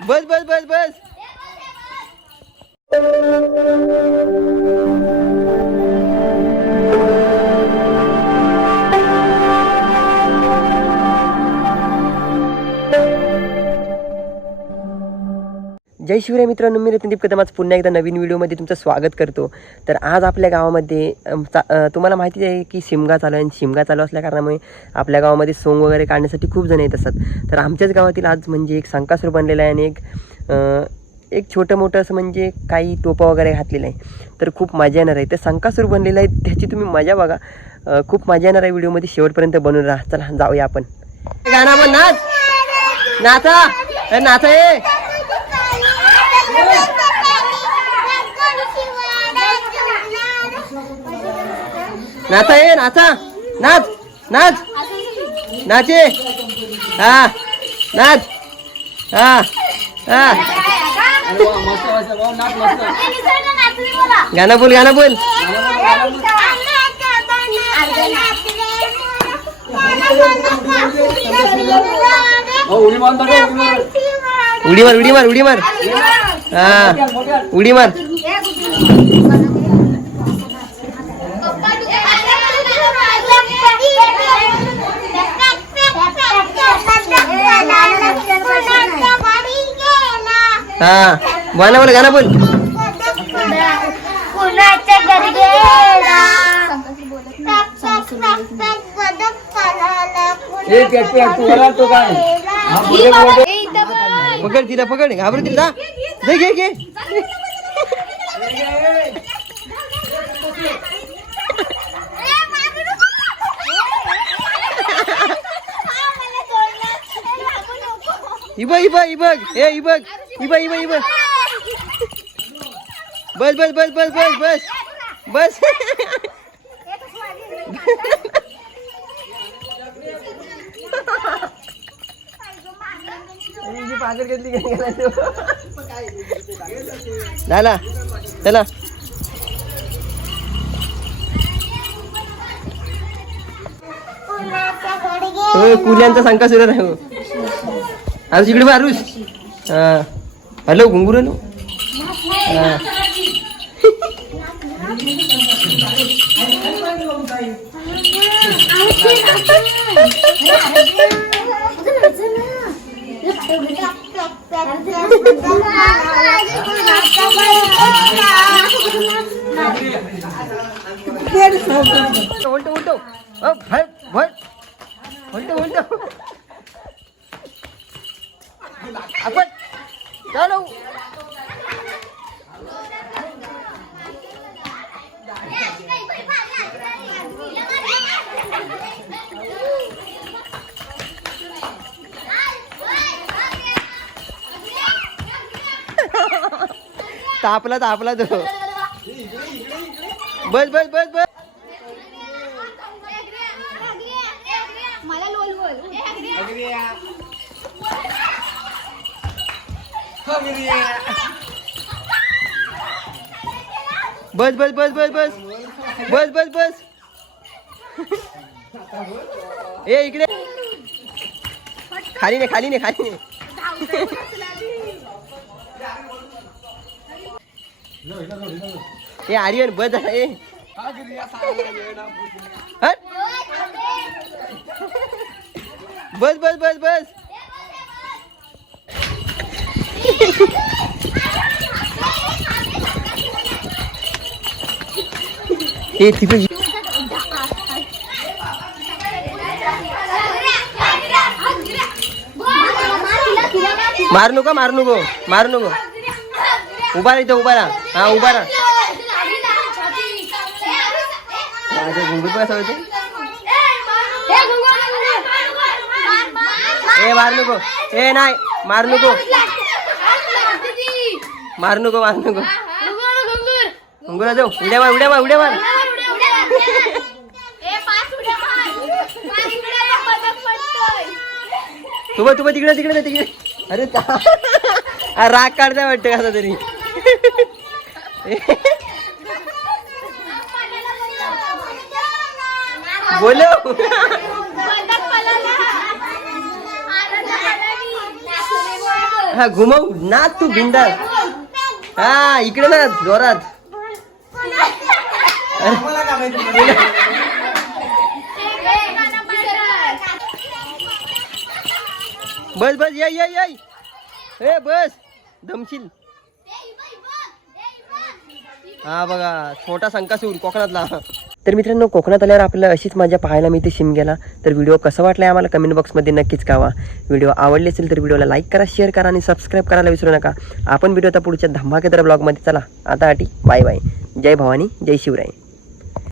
બસ બસ બસ બસ. जय शिवराय मित्रांनो मी रत्नदीप कदम. आज पुन्हा एकदा नवीन व्हिडिओमध्ये तुमचं स्वागत करतो. तर आज आपल्या गावामध्ये चा- तुम्हाला माहिती आहे की शिमगा चालू आहे आणि शिमगा चालू असल्याकारणामुळे आपल्या गावामध्ये सोंग वगैरे काढण्यासाठी खूप जण येत असतात. तर आमच्याच गावातील आज म्हणजे एक संकासूर बनलेला आहे आणि एक एक छोटं मोठं असं म्हणजे काही टोपा वगैरे घातलेलं आहे. तर खूप मजा येणार आहे. तर संकासूर बनलेलं आहे त्याची तुम्ही मजा बघा. खूप मजा येणार आहे व्हिडिओमध्ये. शेवटपर्यंत बनून राहा. चला जाऊया आपण. गाणं पण नाच. नाचा. नाचा नाचा ये नाचा. नाच नाच. नाचे. हा नाच. हा हा. गाणं बोल गाणं बोल. उडी मार उडी मार उडी मार. हा. उडी मार. हा. बोला बोल गाणं बोल. पकड तिला पकड. घाबरतील का देखिए ये इबग इबग इबग। ए इबग इबग इबग इबग। बस बस बस बस बस बस। बस। ना ना चला. कुल्यांचा सांका सुरू आहे हो. आज इकडे आरुष. हा. हॅलो घुंगुर हॅलो ઉલટો ઉલટો ભાઈ ભાઈ ઉલટો ઉલટો આપણ ચાલો तापला तापला तो. बस बस बस बस. बस बस बस बस बस. बस बस बस. ए इकडे. खाली नाही खाली नाही खाली नाही ए आर्यन बस आहे. बस बस बस बस. ए तिथे मारू नको मारू नको मारू नको. उभा राहा इथं उभा राहा. हा उभा राहा. होते ए मार नको. ए नाही मार नको. मारू नको मारू नको. घुंगुरा जाऊ. उड्या मार उड्या मार उड्या मार. तू बघ तिकडे तिकडे तिकडे. अरे राग काढता वाटतं कसा तरी? बोलो. हा घुमव. ना तू बिंदास. हा इकडे ना जोरात. बस बस ये ये ये. ए बस. दमशील. हा बघा छोटा संकासूर कोकणातला. तर मित्रांनो कोकणात आल्यावर आपल्याला अशीच मजा पाहायला मिळते शिमग्याला. तर व्हिडिओ कसा वाटला आम्हाला कमेंट बॉक्समध्ये नक्कीच कावा व्हिडिओ आवडले असेल तर व्हिडिओला लाईक करा शेअर करा आणि सबस्क्राईब करायला विसरू नका. आपण व्हिडिओ आता पुढच्या धमाकेदार ब्लॉगमध्ये. चला आता आटी बाय बाय. जय भवानी जय शिवराय.